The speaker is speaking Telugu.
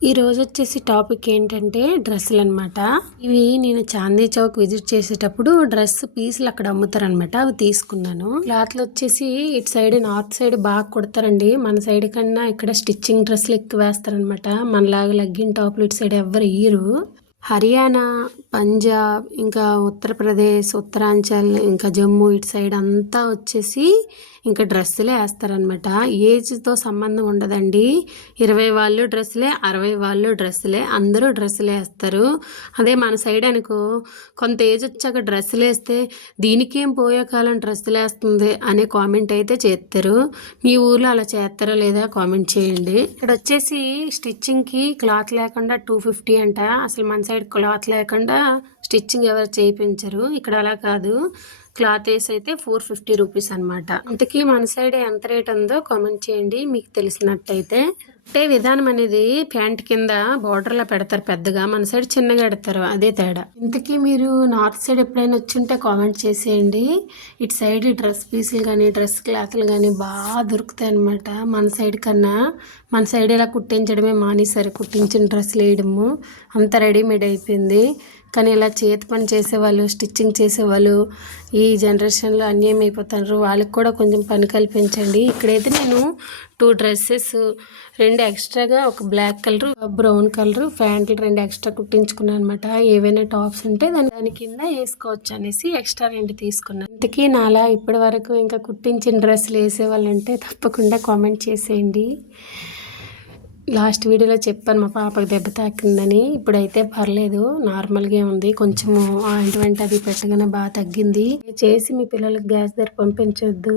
ఈ రోజు వచ్చేసి టాపిక్ ఏంటంటే డ్రెస్సులు అనమాట. ఇవి నేను చాందీ చౌక్ విజిట్ చేసేటప్పుడు డ్రెస్ పీసులు అక్కడ అమ్ముతారనమాట. అవి తీసుకున్నాను. క్లాత్లు వచ్చేసి ఇటు సైడ్ నార్త్ సైడ్ బాగా కుడతారండి. మన సైడ్ కన్నా ఇక్కడ స్టిచ్చింగ్ డ్రెస్సులు ఎక్కువ వేస్తారనమాట. మనలాగా లెగ్గిన్ టాప్లు ఇటు సైడ్ ఎవ్వరు ఇయ్యరు. హర్యానా, పంజాబ్, ఇంకా ఉత్తరప్రదేశ్, ఉత్తరాంచల్, ఇంకా జమ్మూ ఇటు సైడ్ అంతా వచ్చేసి ఇంకా డ్రెస్సులే వేస్తారనమాట. ఏజ్తో సంబంధం ఉండదండి. 20 వాళ్ళు డ్రెస్సులే, 60 వాళ్ళు డ్రెస్సులే, అందరూ డ్రెస్సులే వేస్తారు. అదే మన సైడ్ అనుకో కొంత ఏజ్ వచ్చాక డ్రెస్సులు వేస్తే దీనికేం పోయే కాలం డ్రెస్సులు వేస్తుంది అనే కామెంట్ అయితే చేస్తారు. మీ ఊర్లో అలా చేస్తారో లేదా కామెంట్ చేయండి. ఇక్కడ వచ్చేసి స్టిచ్చింగ్కి క్లాత్ లేకుండా 250 అంట. అసలు మన సైడ్ క్లాత్ లేకుండా స్టిచ్చింగ్ ఎవరు చేయించరు. ఇక్కడ అలా కాదు, క్లాత్ వేసి అయితే 450 రూపీస్ అనమాట. ఇంతకీ మన సైడ్ ఎంత రేట్ ఉందో కామెంట్ చేయండి మీకు తెలిసినట్టయితే. అంటే విధానం అనేది ప్యాంట్ కింద బార్డర్లో పెడతారు పెద్దగా, మన సైడ్ చిన్నగా పెడతారు, అదే తేడా. ఇంతకీ మీరు నార్త్ సైడ్ ఎప్పుడైనా వచ్చుంటే కామెంట్ చేసేయండి. ఇటు సైడ్ డ్రెస్ పీసులు కానీ డ్రెస్ క్లాత్లు కానీ బాగా దొరుకుతాయి అనమాట మన సైడ్ కన్నా. మన సైడ్ ఇలా కుట్టించడమే మానేసరి, కుట్టించిన డ్రెస్సులు వేయడము అంత రెడీమేడ్ అయిపోయింది. కానీ ఇలా చేతి పని చేసేవాళ్ళు, స్టిచ్చింగ్ చేసేవాళ్ళు ఈ జనరేషన్లో అన్యాయం అయిపోతున్నారు. వాళ్ళకి కూడా కొంచెం పని కల్పించండి. ఇక్కడైతే నేను 2 డ్రెస్సెస్, 2 ఎక్స్ట్రాగా, ఒక బ్లాక్ కలర్, బ్రౌన్ కలర్ ప్యాంట్లు 2 ఎక్స్ట్రా కుట్టించుకున్నాను అనమాట. ఏవైనా టాప్స్ ఉంటే దాని కింద వేసుకోవచ్చు అనేసి ఎక్స్ట్రా 2 తీసుకున్నాను. ఇంతకీ నాలా ఇప్పటి వరకు ఇంకా కుట్టించిన డ్రెస్సులు వేసేవాళ్ళు ఉంటే తప్పకుండా కామెంట్ చేసేయండి. లాస్ట్ వీడియోలో చెప్పాను మా పాపకు దెబ్బ తాకిందని. ఇప్పుడైతే పర్లేదు, నార్మల్గా ఉంది. కొంచెము ఆయింట్మెంట్ అది పెట్టగానే బాగా తగ్గింది. చేసి మీ పిల్లలకి గ్యాస్ దగ్గర పంపించొద్దు.